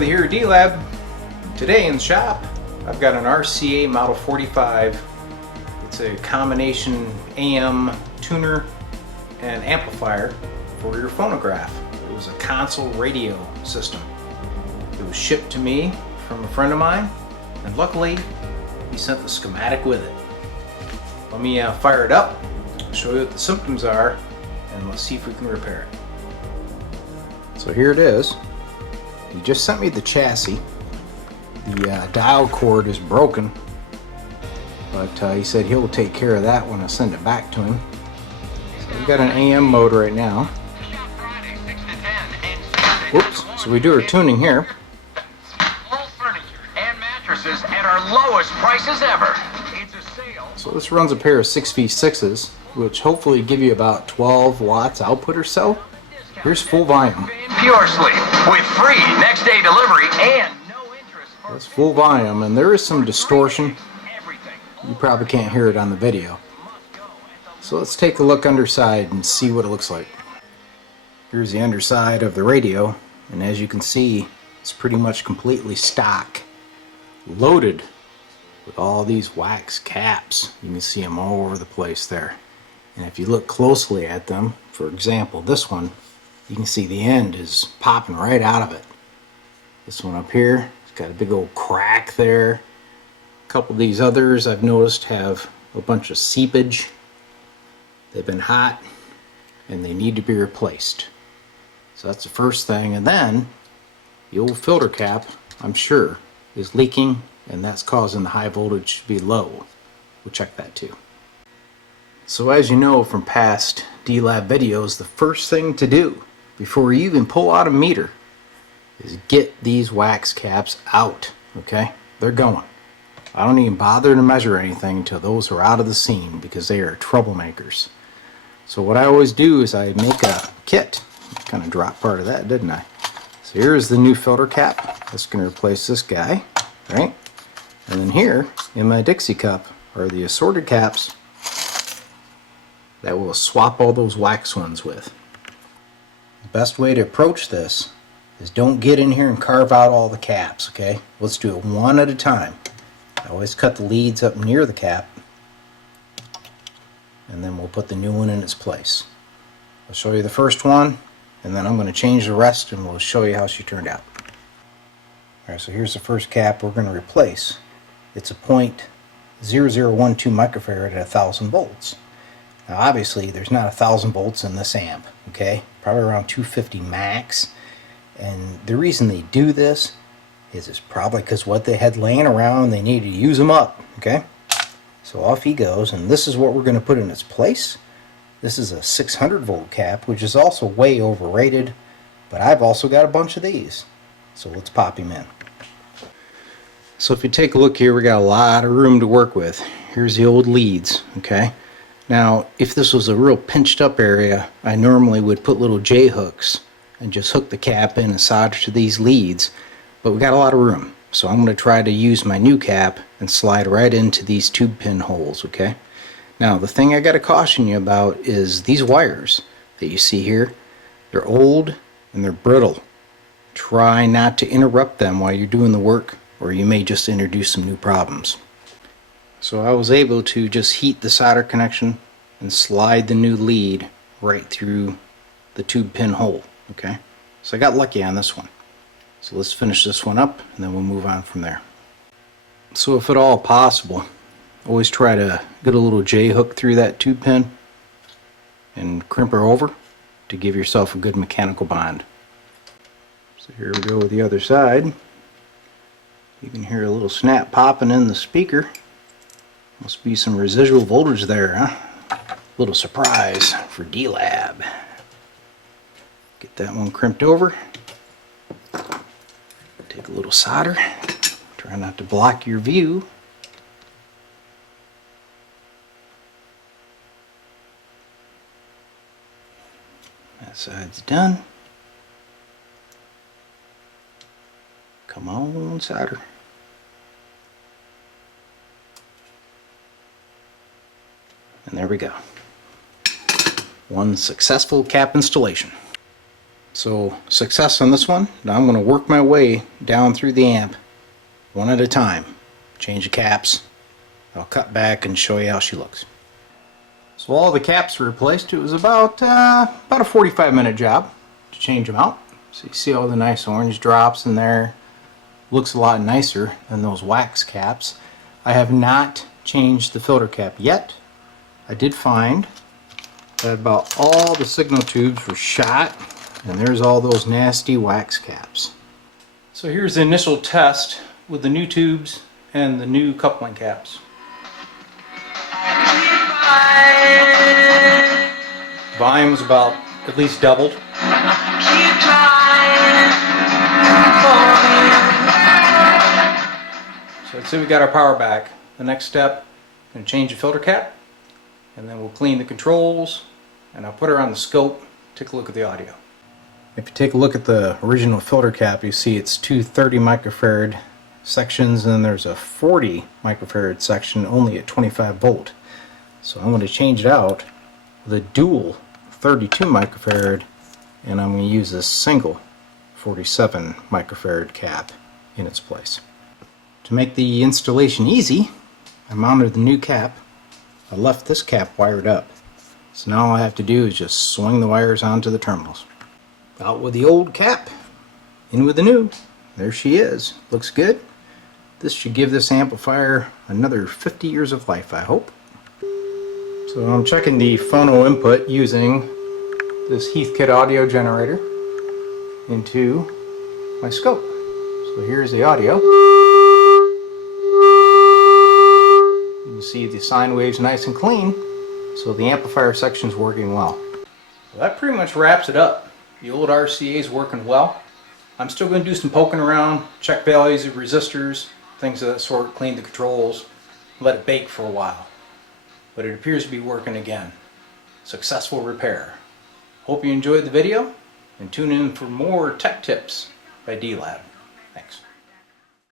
with you here at D-Lab. Today in the shop, I've got an RCA Model 45. It's a combination AM tuner and amplifier for your phonograph. It was a console radio system. It was shipped to me from a friend of mine, and luckily he sent the schematic with it. Let me fire it up, show you what the symptoms are, and let's see if we can repair it. So here it is. He just sent me the chassis. The dial cord is broken, but he said he'll take care of that when I send it back to him. So we've got an AM mode right now. Whoops, so we do our tuning here. Full furniture and mattresses at our lowest prices ever. It's a sale. So this runs a pair of 6v6s, which hopefully give you about 12 watts output or so. Here's full volume. Pure Sleep with free next day delivery and no interest. That's full volume, and there is some distortion. You probably can't hear it on the video. So let's take a look underside and see what it looks like. Here's the underside of the radio, and as you can see, it's pretty much completely stock, loaded with all these wax caps. You can see them all over the place there. And if you look closely at them, for example, this one, you can see the end is popping right out of it. This one up here, it's got a big old crack there. A couple of these others I've noticed have a bunch of seepage. They've been hot and they need to be replaced. So that's the first thing. And then the old filter cap, I'm sure, is leaking, and that's causing the high voltage to be low. We'll check that too. So as you know from past D-Lab videos, the first thing to do before you even pull out a meter is get these wax caps out, okay? They're going. I don't even bother to measure anything until those are out of the seam, because they are troublemakers. So what I always do is I make a kit. I kind of dropped part of that, didn't I? So here's the new filter cap. That's going to replace this guy, right? And then here in my Dixie cup are the assorted caps that we'll swap all those wax ones with. The best way to approach this is don't get in here and carve out all the caps, okay? Let's do it one at a time. I always cut the leads up near the cap, and then we'll put the new one in its place. I'll show you the first one, and then I'm going to change the rest and we'll show you how she turned out. Alright, so here's the first cap we're going to replace. It's a .0012 microfarad at 1000 volts. Now obviously there's not 1000 volts in this amp, okay? Probably around 250 max. And the reason they do this is it's probably because what they had laying around, they needed to use them up, okay? So off he goes, and this is what we're going to put in its place. This is a 600 volt cap, which is also way overrated, but I've also got a bunch of these. So let's pop him in. So if you take a look here, we got a lot of room to work with. Here's the old leads, okay? Now, if this was a real pinched up area, I normally would put little J hooks and just hook the cap in and solder to these leads, but we got a lot of room. So I'm going to try to use my new cap and slide right into these tube pin holes, okay? Now, the thing I got to caution you about is these wires that you see here. They're old and they're brittle. Try not to interrupt them while you're doing the work, or you may just introduce some new problems. So I was able to just heat the solder connection and slide the new lead right through the tube pin hole, okay? So I got lucky on this one. So let's finish this one up and then we'll move on from there. So if at all possible, always try to get a little J hook through that tube pin and crimp her over to give yourself a good mechanical bond. So here we go with the other side. You can hear a little snap popping in the speaker. Must be some residual voltage there, huh? Little surprise for D-Lab. Get that one crimped over. Take a little solder. Try not to block your view. That side's done. Come on, solder. And there we go. One successful cap installation. So success on this one. Now I'm going to work my way down through the amp one at a time. Change the caps. I'll cut back and show you how she looks. So all the caps were replaced. It was about a 45-minute job to change them out. So you see all the nice orange drops in there. Looks a lot nicer than those wax caps. I have not changed the filter cap yet. I did find that about all the signal tubes were shot, and there's all those nasty wax caps. So here's the initial test with the new tubes and the new coupling caps. Volume was about at least doubled. So let's say we got our power back. The next step, I'm going to change the filter cap, and then we'll clean the controls, and I'll put her on the scope, take a look at the audio. If you take a look at the original filter cap, you see it's two 30 microfarad sections, and then there's a 40 microfarad section only at 25 volt. So I'm going to change it out with a dual 32 microfarad, and I'm going to use this single 47 microfarad cap in its place. To make the installation easy, I mounted the new cap. I left this cap wired up. So now all I have to do is just swing the wires onto the terminals. Out with the old cap, in with the new. There she is. Looks good. This should give this amplifier another 50 years of life, I hope. So I'm checking the phono input using this Heathkit audio generator into my scope. So here's the audio. You can see the sine waves nice and clean, so the amplifier section is working well. Well, that pretty much wraps it up. The old RCA is working well. I'm still going to do some poking around, check values of resistors, things of that sort, clean the controls, let it bake for a while. But it appears to be working again. Successful repair. Hope you enjoyed the video, and tune in for more tech tips by D-Lab. Thanks.